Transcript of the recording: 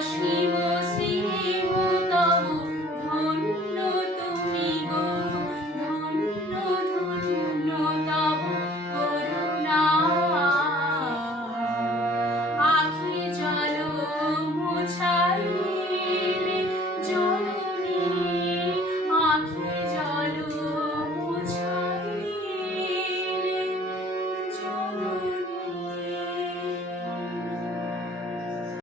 Shiva.